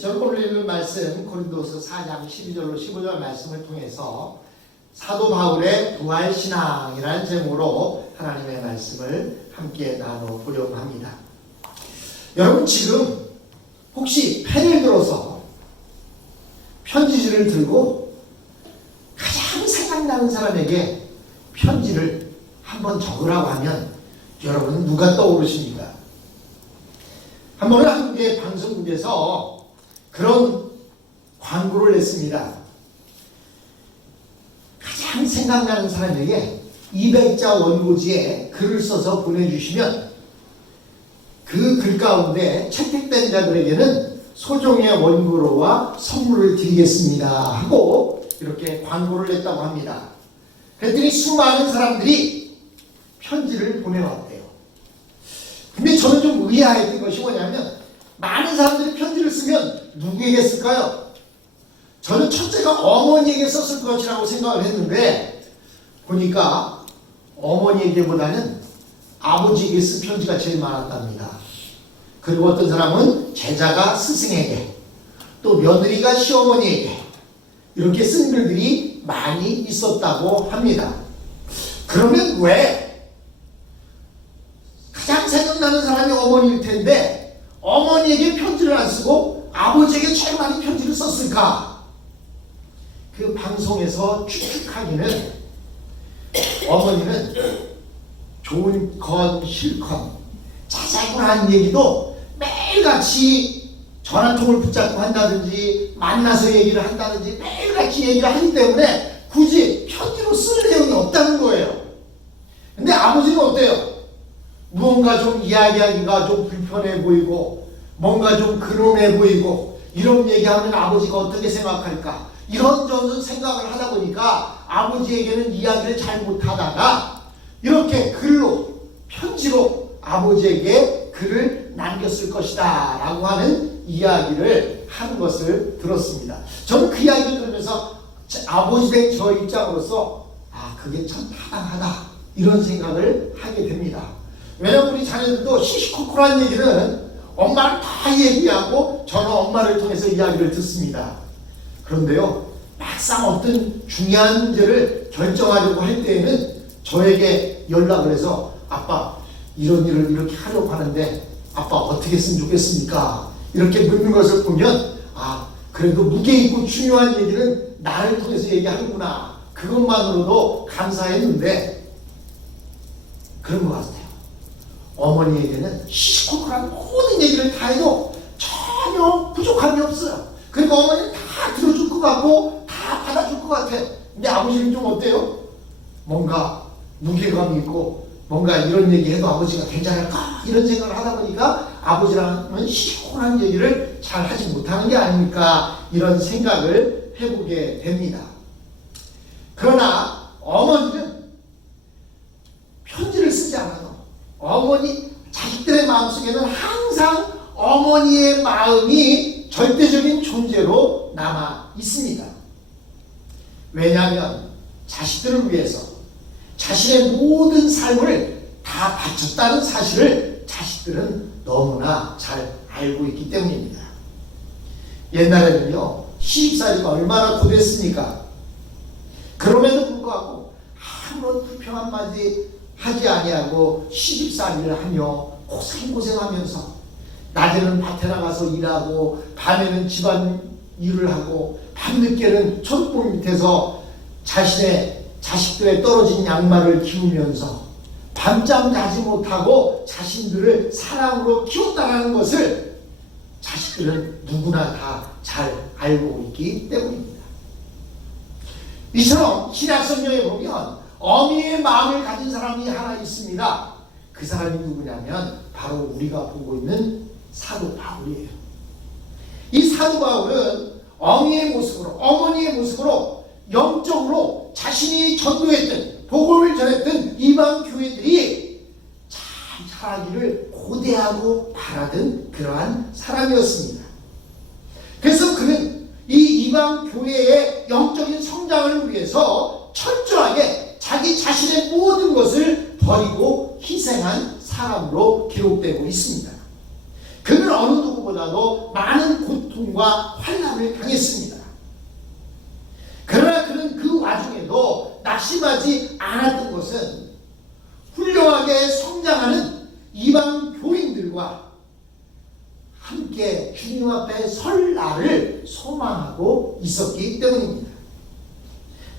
저는 오늘 읽은 말씀 고린도서 4장 12절로 15절 말씀을 통해서 사도 바울의 부활 신앙이라는 제목으로 하나님의 말씀을 함께 나눠 보려고 합니다. 여러분 지금 혹시 펜을 들어서 편지지를 들고 가장 생각나는 사람에게 편지를 한번 적으라고 하면 여러분은 누가 떠오르십니까? 한 번은 한국의 방송국에서 그런 광고를 냈습니다. 가장 생각나는 사람에게 200자 원고지에 글을 써서 보내주시면 그 글 가운데 채택된 자들에게는 소정의 원고로와 선물을 드리겠습니다 하고 이렇게 광고를 냈다고 합니다. 그랬더니 수많은 사람들이 편지를 보내왔대요. 근데 저는 좀 의아했던 것이 뭐냐면 많은 사람들이 편지를 쓰면 누구에게 쓸까요? 저는 첫째가 어머니에게 썼을 것이라고 생각을 했는데 보니까 어머니에게보다는 아버지에게 쓴 편지가 제일 많았답니다. 그리고 어떤 사람은 제자가 스승에게 또 며느리가 시어머니에게 이렇게 쓴 글들이 많이 있었다고 합니다. 그러면 왜 가장 생각나는 사람이 어머니일 텐데 어머니에게 편지를 안 쓰고 아버지에게 제일 많이 편지를 썼을까? 그 방송에서 추측하기는 어머니는 좋은 건 실컷 자세한 얘기도 매일같이 전화통을 붙잡고 한다든지 만나서 얘기를 한다든지 매일같이 얘기를 하기 때문에 굳이 편지로 쓸 내용이 없다는 거예요. 근데 아버지는 어때요? 무언가 좀 이야기하기가 좀 불편해 보이고 뭔가 좀 근엄해 보이고 이런 얘기하면 아버지가 어떻게 생각할까? 이런저런 생각을 하다 보니까 아버지에게는 이야기를 잘 못하다가 이렇게 글로 편지로 아버지에게 글을 남겼을 것이다 라고 하는 이야기를 하는 것을 들었습니다. 저는 그 이야기를 들으면서 아버지 된 저 입장으로서 아 그게 참 타당하다. 이런 생각을 하게 됩니다 왜냐면 우리 자녀들도 시시콜콜한 얘기는 엄마를 다 얘기하고 저는 엄마를 통해서 이야기를 듣습니다. 그런데요, 막상 어떤 중요한 문제를 결정하려고 할 때에는 저에게 연락을 해서 아빠 이런 일을 이렇게 하려고 하는데 아빠 어떻게 했으면 좋겠습니까? 이렇게 묻는 것을 보면 아 그래도 무게 있고 중요한 얘기는 나를 통해서 얘기하는구나 그것만으로도 감사했는데 그런 것 같아요. 어머니에게는 시시콜콜한 모든 얘기를 다 해도 전혀 부족함이 없어요. 그리고 어머니는 다 들어줄 것 같고 다 받아줄 것 같아. 근데 아버지는 좀 어때요? 뭔가 무게감이 있고 뭔가 이런 얘기 해도 아버지가 괜찮을까? 이런 생각을 하다 보니까 아버지랑은 시원한 얘기를 잘 하지 못하는 게 아닙니까? 이런 생각을 해보게 됩니다. 그러나 어머니는 편지를 쓰지 않아도 어머니 자식들의 마음속에는 항상 어머니의 마음이 절대적인 존재로 남아 있습니다. 왜냐하면 자식들을 위해서 자신의 모든 삶을 다 바쳤다는 사실을 자식들은 너무나 잘 알고 있기 때문입니다. 옛날에는요 시집살이가 얼마나 고됐습니까? 그럼에도 불구하고 아무런 불평 한마디 하지 아니하고 시집살이를 하며 고생고생하면서 낮에는 밭에 나가서 일하고 밤에는 집안 일을 하고 밤늦게는 촛불 밑에서 자신의 자식들의 떨어진 양말을 키우면서 밤잠 자지 못하고 자신들을 사랑으로 키웠다는 것을 자식들은 누구나 다 잘 알고 있기 때문입니다. 이처럼 신약 성경에 보면 어미의 마음을 가진 사람이 하나 있습니다. 그 사람이 누구냐면 바로 우리가 보고 있는 사도 바울이에요. 이 사도 바울은 어미의 모습으로 어머니의 모습으로 영적으로 자신이 전도했던 복음을 전했던 이방 교회들이 잘 살아기를 고대하고 바라던 그러한 사람이었습니다. 그래서 그는 이 이방 교회의 영적인 성장을 위해서 철저하게 자기 자신의 모든 것을 버리고 희생한 사람으로 기록되고 있습니다. 그는 어느 누구보다 누구보다도 많은 고통과 환난을 당했습니다. 그러나 그는 그 와중에도 낙심하지 않았던 것은 훌륭하게 성장하는 이방 교인들과 함께 주님 앞에 설 날을 소망하고 있었기 때문입니다.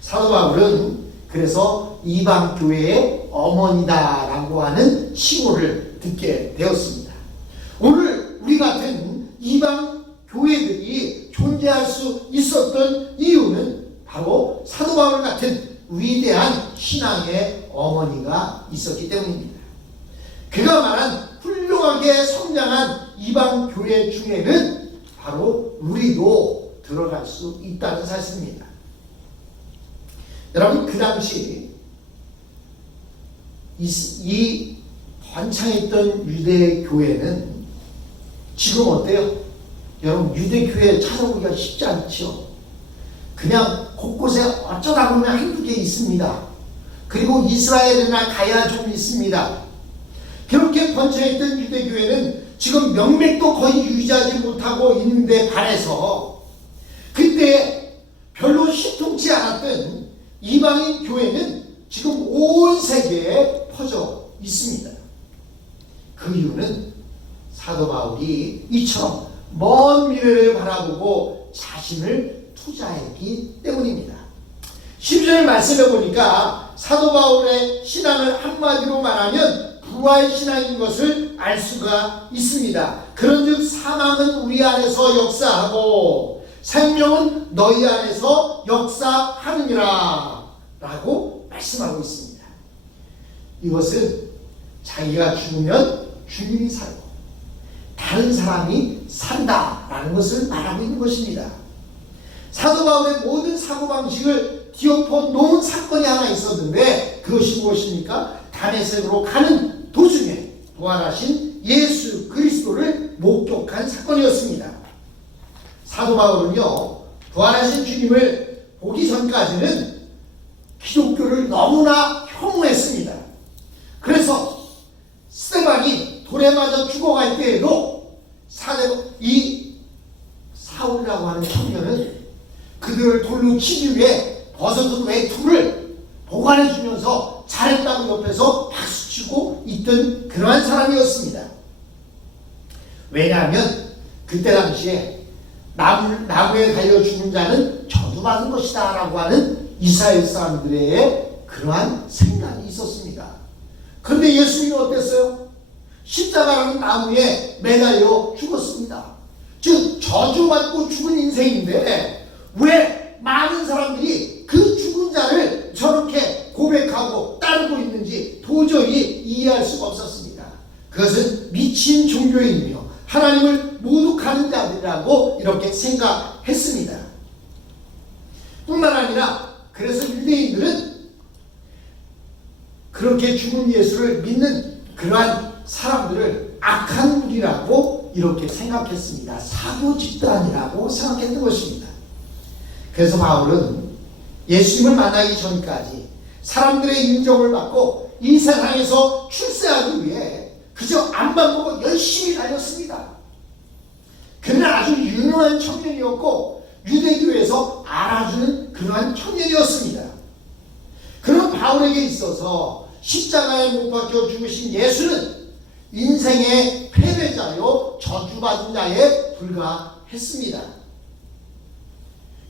사도 바울은 그래서 이방 교회의 어머니다라고 하는 칭호를 듣게 되었습니다. 오늘 우리 같은 이방 교회들이 존재할 수 있었던 이유는 바로 사도 바울 같은 위대한 신앙의 어머니가 있었기 때문입니다. 그가 말한 훌륭하게 성장한 이방 교회 중에는 바로 우리도 들어갈 수 있다는 사실입니다. 여러분 그 당시 이, 이 번창했던 유대 교회는 지금 어때요? 여러분 유대 교회 찾아보기가 쉽지 않죠. 그냥 곳곳에 어쩌다 보면 한두 개 있습니다. 그리고 이스라엘이나 가야 좀 있습니다. 그렇게 번창했던 유대 교회는 지금 명맥도 거의 유지하지 못하고 있는데 반해서 그때 별로 신통치 않았던 이방인 교회는 지금 온 세계에 퍼져 있습니다. 그 이유는 사도 바울이 이처럼 먼 미래를 바라보고 자신을 투자했기 때문입니다. 10절 말씀해 보니까 사도 바울의 신앙을 한마디로 말하면 부활 신앙인 것을 알 수가 있습니다. 그런즉 사망은 우리 안에서 역사하고 생명은 너희 안에서 역사하느니라 라고 말씀하고 있습니다. 이것은 자기가 죽으면 주님이 살고 다른 사람이 산다라는 것을 말하고 있는 것입니다. 사도 바울의 모든 사고방식을 뒤엎어 놓은 사건이 하나 있었는데 그것이 무엇입니까? 다메섹으로 가는 도중에 부활하신 예수 그리스도를 목격한 사건이었습니다. 사도 바울은요 부활하신 주님을 보기 전까지는 기독교를 너무나 혐오했습니다. 그래서 스테반이 돌에 맞아 죽어갈 때에도 사대 이 사울이라고 하는 청년은 그들을 돌로 치기 위해 벗어둔 외투를 보관해 주면서 잘했다고 옆에서 박수치고 있던 그러한 사람이었습니다. 왜냐하면 그때 당시에 나무, 나무에 달려 죽은 자는 저주받은 것이다 라고 하는 이스라엘 사람들의 그러한 생각이 있었습니다. 그런데 예수님은 어땠어요? 십자가라는 나무에 매달려 죽었습니다. 즉 저주받고 죽은 인생인데 왜 많은 사람들이 그 죽은 자를 저렇게 고백하고 따르고 있는지 도저히 이해할 수가 없었습니다. 그것은 미친 종교인이며 하나님을 모독하는 자들이라고 이렇게 생각했습니다. 뿐만 아니라 그래서 유대인들은 그렇게 죽은 예수를 믿는 그러한 사람들을 악한 무리라고 이렇게 생각했습니다. 사고 집단이라고 생각했던 것입니다. 그래서 바울은 예수님을 만나기 전까지 사람들의 인정을 받고 이 세상에서 출세하기 위해 그저 앞만 보고 열심히 다녔습니다. 그는 아주 유능한 청년이었고 유대교에서 알아주는 그러한 청년이었습니다. 그런 바울에게 있어서 십자가에 못 박혀 죽으신 예수는 인생의 패배자요 저주받은 자에 불과했습니다.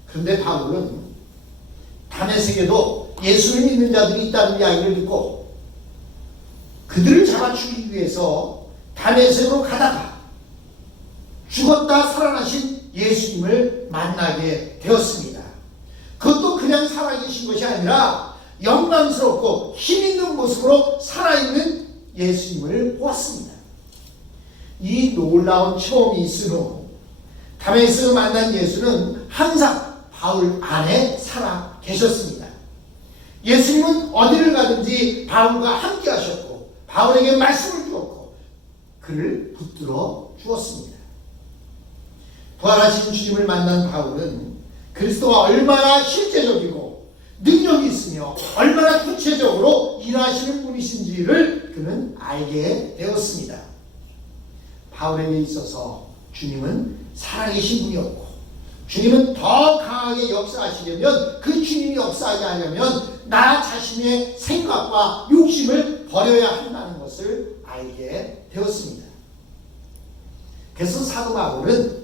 그런데 바울은 다메섹에도 예수를 믿는 자들이 있다는 이야기를 듣고 그들을 잡아 죽이기 위해서 다메섹으로 가다가 죽었다 살아나신 예수님을 만나게 되었습니다. 그것도 그냥 살아계신 것이 아니라 영광스럽고 힘있는 모습으로 살아있는 예수님을 보았습니다. 이 놀라운 체험이 있은 후 다메섹 만난 예수는 항상 바울 안에 살아 계셨습니다. 예수님은 어디를 가든지 바울과 함께 하셨고 바울에게 말씀을 주었고 그를 붙들어 주었습니다. 부활하신 주님을 만난 바울은 그리스도가 얼마나 실제적이고 능력이 있으며 얼마나 구체적으로 일하시는 분이신지를 그는 알게 되었습니다. 바울에게 있어서 주님은 살아계신 분이었고 주님은 더 강하게 역사하시려면 그 주님이 역사하게 하려면 나 자신의 생각과 욕심을 버려야 한다는 것을 알게 되었습니다. 그래서 사도 바울은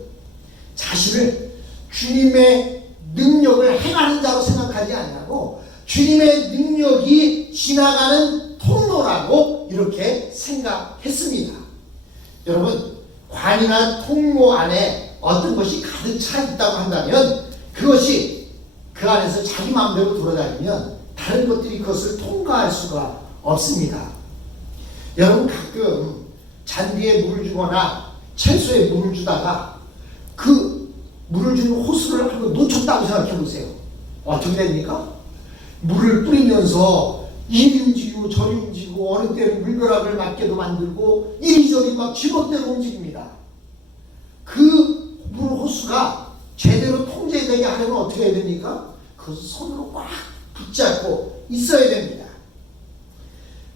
자신을 주님의 능력을 행하는 자로 생각하지 아니하고 주님의 능력이 지나가는 통로라고 이렇게 생각했습니다. 여러분 관이나 통로 안에 어떤 것이 가득 차 있다고 한다면 그것이 그 안에서 자기 마음대로 돌아다니면 다른 것들이 그것을 통과할 수가 없습니다. 여러분 가끔 잔디에 물을 주거나 채소에 물을 주다가 그 물을 주는 호스를 한번 놓쳤다고 생각해 보세요. 어떻게 됩니까? 물을 뿌리면서 저리 움직이고 어느 때는 물벼락을 맞게도 만들고 이리저리 막 지멋대로 움직입니다. 그 물 호수가 제대로 통제되게 하려면 어떻게 해야 됩니까? 그것을 손으로 꽉 붙잡고 있어야 됩니다.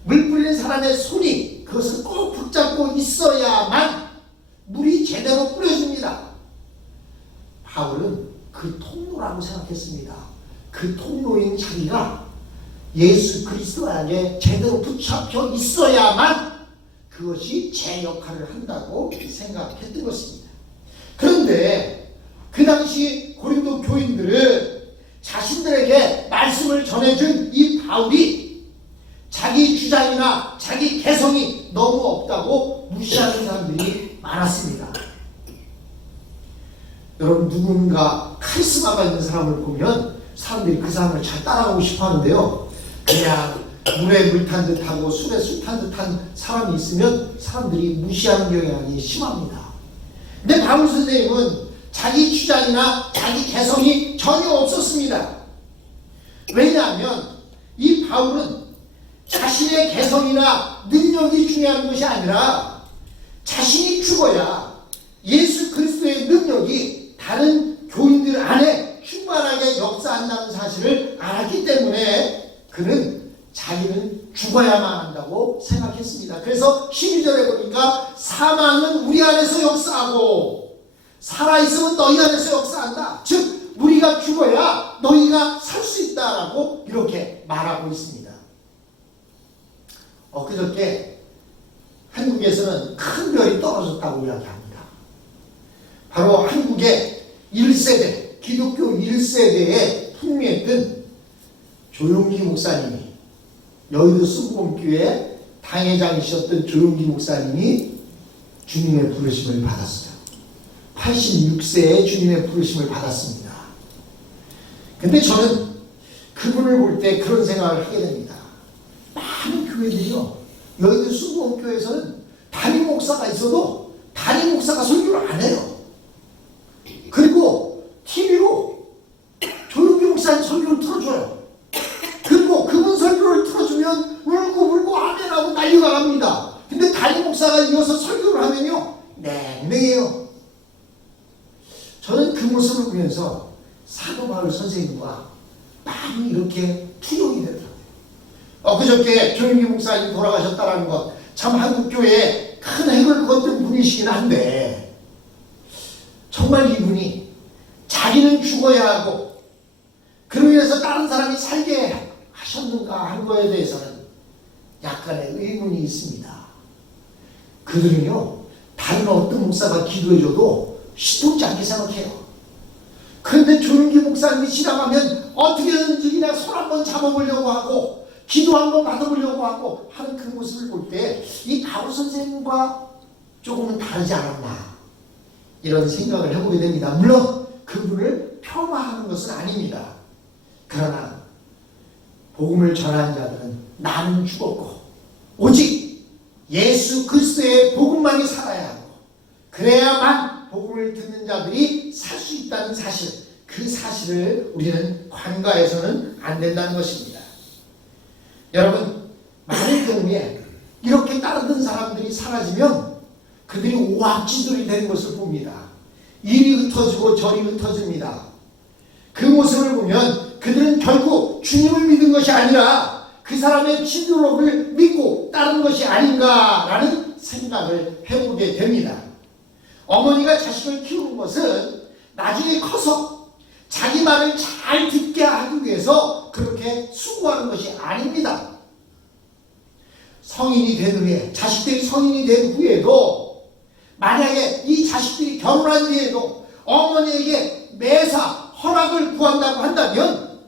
물 뿌리는 사람의 손이 그것을 꼭 붙잡고 있어야만 물이 제대로 뿌려집니다. 바울은 그 통로라고 생각했습니다. 그 통로인 자기가 예수 그리스도 안에 제대로 붙잡혀 있어야만 그것이 제 역할을 한다고 생각했던 것입니다. 그런데 그 당시 고린도 교인들은 자신들에게 말씀을 전해준 이 바울이 자기 주장이나 자기 개성이 너무 없다고 무시하는 사람들이 많았습니다. 여러분 누군가 카리스마가 있는 사람을 보면 사람들이 그 사람을 잘 따라가고 싶어 하는데요. 그냥 물에 물 탄 듯하고 술에 술 탄 듯한 사람이 있으면 사람들이 무시하는 경향이 심합니다. 근데 바울 선생님은 자기 주장이나 자기 개성이 전혀 없었습니다. 왜냐하면 이 바울은 자신의 개성이나 능력이 중요한 것이 아니라 자신이 죽어야 예수 그리스도의 능력이 다른 교인들 안에 충만하게 역사한다는 사실을 알았기 때문에 그는 자기는 죽어야만 한다고 생각했습니다. 그래서 12절에 보니까 사망은 우리 안에서 역사하고 살아있으면 너희 안에서 역사한다. 즉 우리가 죽어야 너희가 살 수 있다라고 이렇게 말하고 있습니다. 엊그저께 한국에서는 큰 별이 떨어졌다고 이야기합니다. 바로 한국의 1세대, 기독교 1세대에 풍미했던 조용기 목사님이 여의도 수구봉교회 당회장이셨던 조용기 목사님이 주님의 부르심을 받았어요. 86세에 주님의 부르심을 받았습니다. 근데 저는 그분을 볼 때 그런 생각을 하게 됩니다. 많은 교회들이요. 여의도 수구봉교회에서는 담임 목사가 있어도 담임 목사가 설교를 안 해요. 그리고 TV로 조용기 목사님 설교를 틀어줘요. 그리고 그분 설교를 틀어주면 울고 울고 아멘하고 난리가 납니다. 근데 담임 목사가 이어서 설교를 하면요. 냉랭해요. 저는 그 모습을 보면서 사도 바울 선생님과 많이 이렇게 투영이 되더라고요. 엊그저께 조용기 목사님 돌아가셨다는 것, 참 한국교회에 큰 핵을 걷던 분이시긴 한데, 정말 이분이 자기는 죽어야 하고, 그로 인해서 다른 사람이 살게 하셨는가 한 거에 대해서는 약간의 의문이 있습니다. 그들은요, 다른 어떤 목사가 기도해줘도 시덥지 않게 생각해요. 그런데 조용기 목사님이 지나가면 어떻게든지 그냥 손 한번 잡아보려고 하고 기도 한번 받아보려고 하고 하는 그 모습을 볼 때이 바울 선생님과 조금은 다르지 않았나 이런 생각을 해보게 됩니다. 물론 그분을 폄하하는 것은 아닙니다. 그러나 복음을 전하는 자들은 나는 죽었고 오직 예수 그리스도의 복음만이 살아야 하고 그래야만 복음을 듣는 자들이 살 수 있다는 사실 그 사실을 우리는 관가해서는 안 된다는 것입니다. 여러분 많은 경우에 이렇게 따르던 사람들이 사라지면 그들이 오합지졸이 되는 것을 봅니다. 이리 흩어지고 저리 흩어집니다. 그 모습을 보면 그들은 결국 주님을 믿은 것이 아니라 그 사람의 지도력을 믿고 따른 것이 아닌가라는 생각을 해보게 됩니다. 어머니가 자식을 키우는 것은 나중에 커서 자기 말을 잘 듣게 하기 위해서 그렇게 수고하는 것이 아닙니다. 성인이 된 후에, 자식들이 성인이 된 후에도 만약에 이 자식들이 결혼한 뒤에도 어머니에게 매사 허락을 구한다고 한다면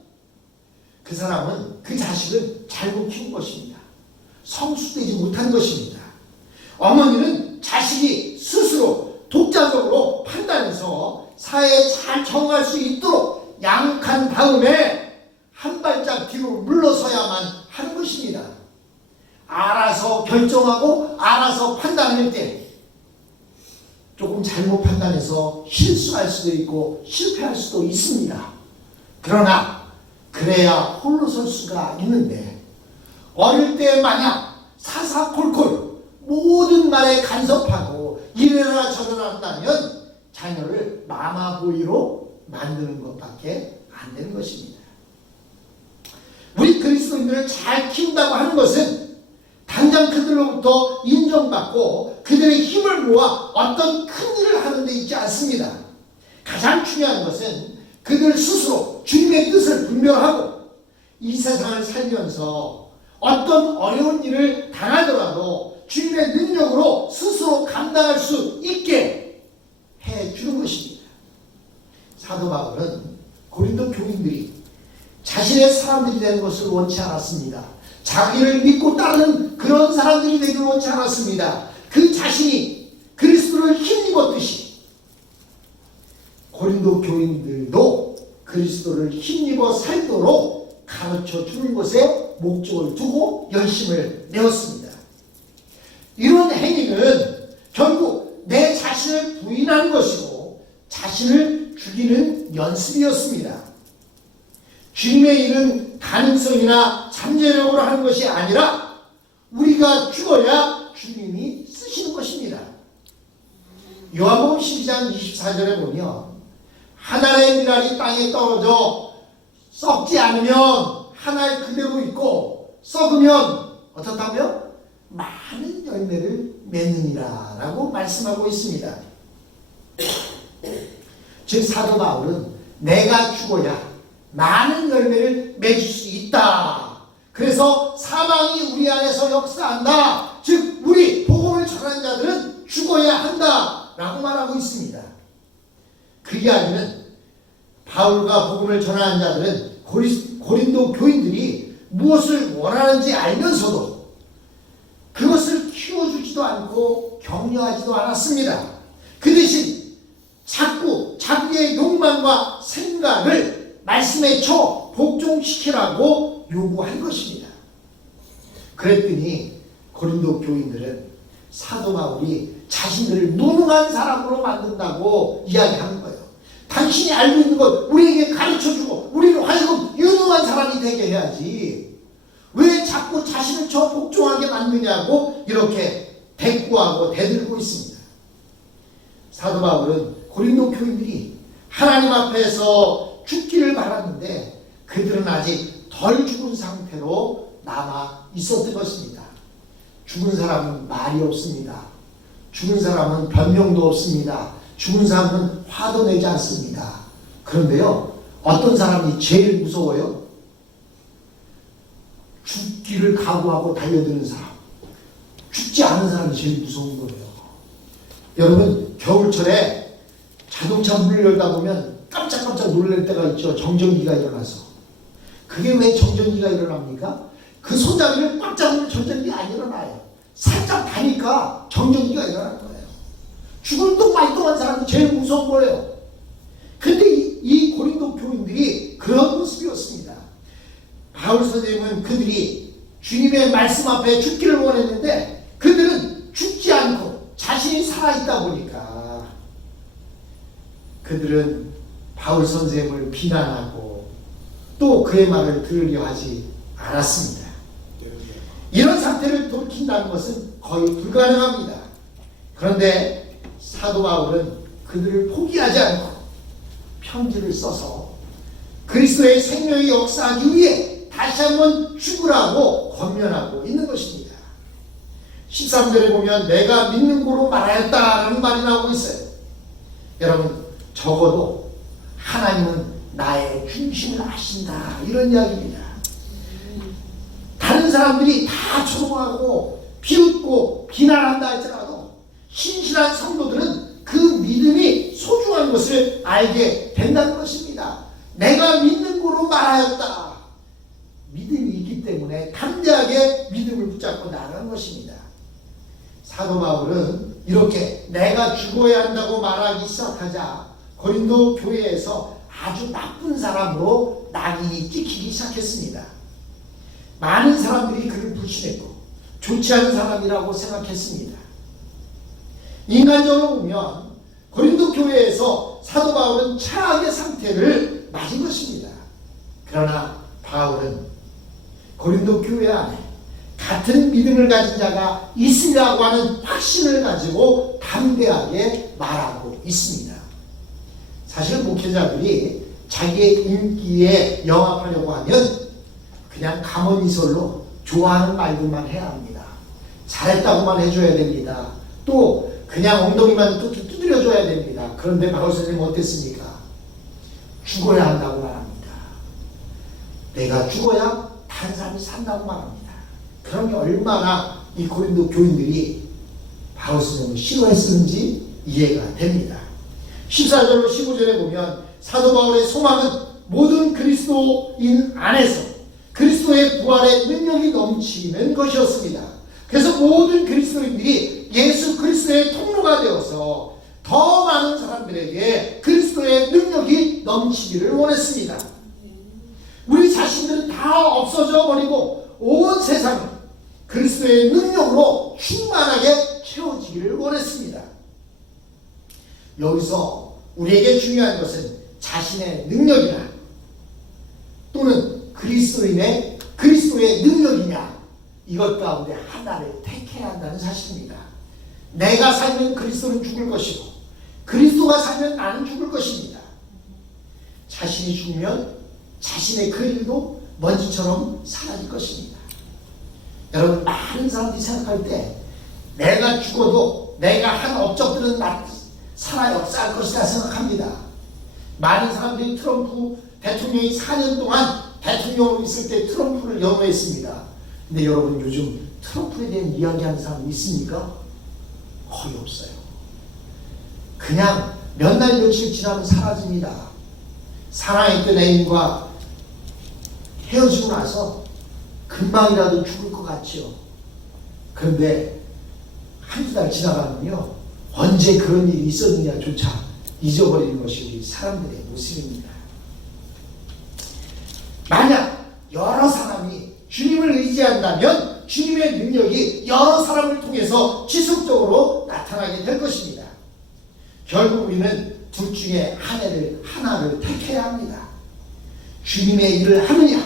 그 사람은 그 자식을 잘못 키운 것입니다. 성숙되지 못한 것입니다. 어머니는 자식이 스스로 판단해서 사회에 잘 적응할 수 있도록 양육한 다음에 한 발짝 뒤로 물러서야만 하는 것입니다. 알아서 결정하고 알아서 판단할 때 조금 잘못 판단해서 실수할 수도 있고 실패할 수도 있습니다. 그러나 그래야 홀로 설 수가 있는데 어릴 때 마냥 사사콜콜 모든 말에 간섭하고 이래라 저래라 한다면 자녀를 마마보이로 만드는 것밖에 안 되는 것입니다. 우리 그리스도인들을 잘 키운다고 하는 것은 당장 그들로부터 인정받고 그들의 힘을 모아 어떤 큰 일을 하는 데 있지 않습니다. 가장 중요한 것은 그들 스스로 주님의 뜻을 분별하고 이 세상을 살면서 어떤 어려운 일을 당하더라도 주님의 능력으로 스스로 감당할 수 있게 해 주는 것입니다. 사도 바울은 고린도 교인들이 자신의 사람들이 되는 것을 원치 않았습니다. 자기를 믿고 따르는 그런 사람들이 되길 원치 않았습니다. 그 자신이 그리스도를 힘입었듯이 고린도 교인들도 그리스도를 힘입어 살도록 가르쳐 주는 것에 목적을 두고 열심을 내었습니다. 이런 행위는 결국 내 자신을 부인하는 것이고 자신을 죽이는 연습이었습니다. 주님의 일은 가능성이나 잠재력으로 하는 것이 아니라 우리가 죽어야 주님이 쓰시는 것입니다. 요한복음 12장 24절에 보면 하나의 미랄이 땅에 떨어져 썩지 않으면 하나의 그대로 있고 썩으면 어떻다며? 많은 열매를 맺느니라 라고 말씀하고 있습니다. 즉 사도 바울은 내가 죽어야 많은 열매를 맺을 수 있다. 그래서 사망이 우리 안에서 역사한다. 즉 우리 복음을 전하는 자들은 죽어야 한다. 라고 말하고 있습니다. 그 이야기는 바울과 복음을 전하는 자들은 고리, 고린도 교인들이 무엇을 원하는지 알면서도 그것을 키워주지도 않고 격려하지도 않았습니다. 그 대신 자꾸 자기의 욕망과 생각을 말씀에 쳐 복종시키라고 요구한 것입니다. 그랬더니 고린도 교인들은 사도 바울이 자신들을 무능한 사람으로 만든다고 이야기하는 거예요. 당신이 알고 있는 것 우리에게 가르쳐주고 우리를 하여금 유능한 사람이 되게 해야지. 왜 자꾸 자신을 저 복종하게 만드냐고 이렇게 대꾸하고 대들고 있습니다. 사도 바울은 고린도 교인들이 하나님 앞에서 죽기를 바랐는데 그들은 아직 덜 죽은 상태로 남아 있었던 것입니다. 죽은 사람은 말이 없습니다. 죽은 사람은 변명도 없습니다. 죽은 사람은 화도 내지 않습니다. 그런데요, 어떤 사람이 제일 무서워요? 죽기를 각오하고 달려드는 사람. 죽지 않은 사람이 제일 무서운 거예요. 여러분, 겨울철에 자동차 문을 열다 보면 깜짝깜짝 놀랄 때가 있죠. 정전기가 일어나서. 그게 왜 정전기가 일어납니까? 그 손잡이를 꽉 잡으면 정전기가 안 일어나요. 살짝 가니까 정전기가 일어날 거예요. 죽을 똥말똥한 사람이 제일 무서운 거예요. 근데 이, 이 고린도 교인들이 그런 모습이었습니다. 바울 선생님은 그들이 주님의 말씀 앞에 죽기를 원했는데 그들은 죽지 않고 자신이 살아있다 보니까 그들은 바울 선생님을 비난하고 또 그의 말을 들으려 하지 않았습니다. 이런 상태를 돌이킨다는 것은 거의 불가능합니다. 그런데 사도 바울은 그들을 포기하지 않고 편지를 써서 그리스도의 생명이 역사하기 위해 다시 한번 죽으라고 권면하고 있는 것입니다. 13절에 보면 내가 믿는 고로 말하였다라는 말이 나오고 있어요. 여러분 적어도 하나님은 나의 중심을 아신다 이런 이야기입니다. 다른 사람들이 다 조롱하고 비웃고 비난한다 할지라도 신실한 성도들은 그 믿음이 소중한 것을 알게 된다는 것입니다. 내가 믿는 거로 말하였다. 믿음이 있기 때문에 담대하게 믿음을 붙잡고 나가는 것입니다. 사도 바울은 이렇게 내가 죽어야 한다고 말하기 시작하자 고린도 교회에서 아주 나쁜 사람으로 낙인이 찍히기 시작했습니다. 많은 사람들이 그를 불신했고 좋지 않은 사람이라고 생각했습니다. 인간적으로 보면 고린도 교회에서 사도 바울은 최악의 상태를 맞은 것입니다. 그러나 바울은 고린도 교회 안에 같은 믿음을 가진 자가 있으려고 하는 확신을 가지고 담대하게 말하고 있습니다. 사실 목회자들이 자기의 인기에 영합하려고 하면 그냥 가머니설로 좋아하는 말들만 해야 합니다. 잘했다고만 해줘야 됩니다. 또 그냥 엉덩이만 또 두드려줘야 됩니다. 그런데 바울 선생님 어땠습니까? 죽어야 한다고 말합니다. 내가 죽어야 다른 사람이 산다고 말합니다. 그러면 얼마나 이 고린도 교인들이 바울 선생님을 싫어했는지 이해가 됩니다. 14절로 15절에 보면 사도 바울의 소망은 모든 그리스도인 안에서 그리스도의 부활의 능력이 넘치는 것이었습니다. 그래서 모든 그리스도인들이 예수 그리스도의 통로가 되어서 더 많은 사람들에게 그리스도의 능력이 넘치기를 원했습니다. 우리 자신들은 다 없어져 버리고 온 세상은 그리스도의 능력으로 충만하게 채워지기를 원했습니다. 여기서 우리에게 중요한 것은 자신의 능력이나 또는 그리스도인의 그리스도의 능력이냐 이것 가운데 하나를 택해야 한다는 사실입니다. 내가 살면 그리스도는 죽을 것이고 그리스도가 살면 나는 죽을 것입니다. 자신이 죽으면 자신의 그 일도 먼지처럼 사라질 것입니다. 여러분 많은 사람들이 생각할 때 내가 죽어도 내가 한 업적들은 살아 역사할 것이다 생각합니다. 많은 사람들이 트럼프 대통령이 4년 동안 대통령으로 있을 때 트럼프를 연호했습니다. 근데 여러분 요즘 트럼프에 대한 이야기하는 사람 있습니까? 거의 없어요. 그냥 몇 날 며칠 지나면 사라집니다. 사랑했던 애인과 헤어지고 나서 금방이라도 죽을 것 같죠. 그런데 한두 달 지나가면요. 언제 그런 일이 있었느냐조차 잊어버리는 것이 우리 사람들의 모습입니다. 만약 여러 사람이 주님을 의지한다면 주님의 능력이 여러 사람을 통해서 지속적으로 나타나게 될 것입니다. 결국 우리는 둘 중에 하나를, 하나를 택해야 합니다. 주님의 일을 하느냐,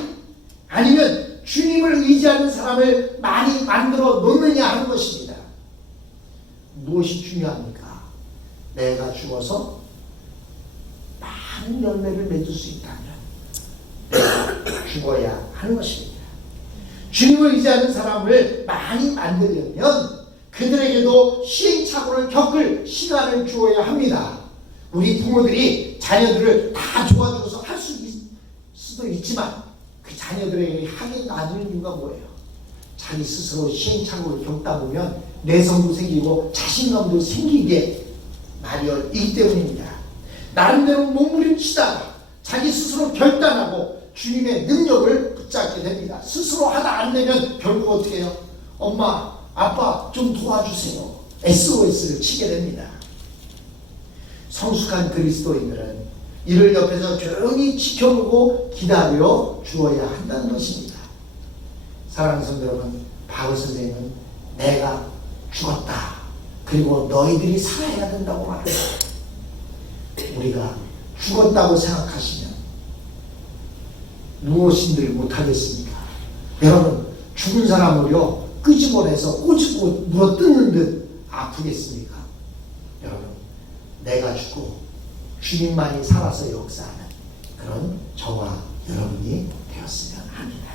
아니면 주님을 의지하는 사람을 많이 만들어 놓느냐 하는 것입니다. 무엇이 중요합니까? 내가 죽어서 많은 열매를 맺을 수 있다면 죽어야 하는 것입니다. 주님을 의지하는 사람을 많이 만들려면 그들에게도 시행착오를 겪을 시간을 주어야 합니다. 우리 부모들이 자녀들을 다 도와줘서 할수 수도 있지만 그 자녀들에게 하긴 놔두는 이유가 뭐예요? 자기 스스로 시행착오를 겪다 보면 내성도 생기고 자신감도 생기게 마련이기 때문입니다. 나름대로 몸부림치다가 자기 스스로 결단하고 주님의 능력을 붙잡게 됩니다. 스스로 하다 안 되면 결국 어떻게 해요? 엄마, 아빠 좀 도와주세요. SOS를 치게 됩니다. 성숙한 그리스도인들은 이를 옆에서 조용히 지켜보고 기다려 주어야 한다는 것입니다. 사랑하는 성도 여러분, 바울 선생님은 내가 죽었다. 그리고 너희들이 살아야 된다고 말합니다. 우리가 죽었다고 생각하시면 무엇인들 못하겠습니까? 여러분, 죽은 사람을요, 끄집어내서 꼬집고 물어 뜯는 듯 아프겠습니까? 여러분, 내가 죽고 주님만이 살아서 역사하는 그런 저와 여러분이 되었으면 합니다.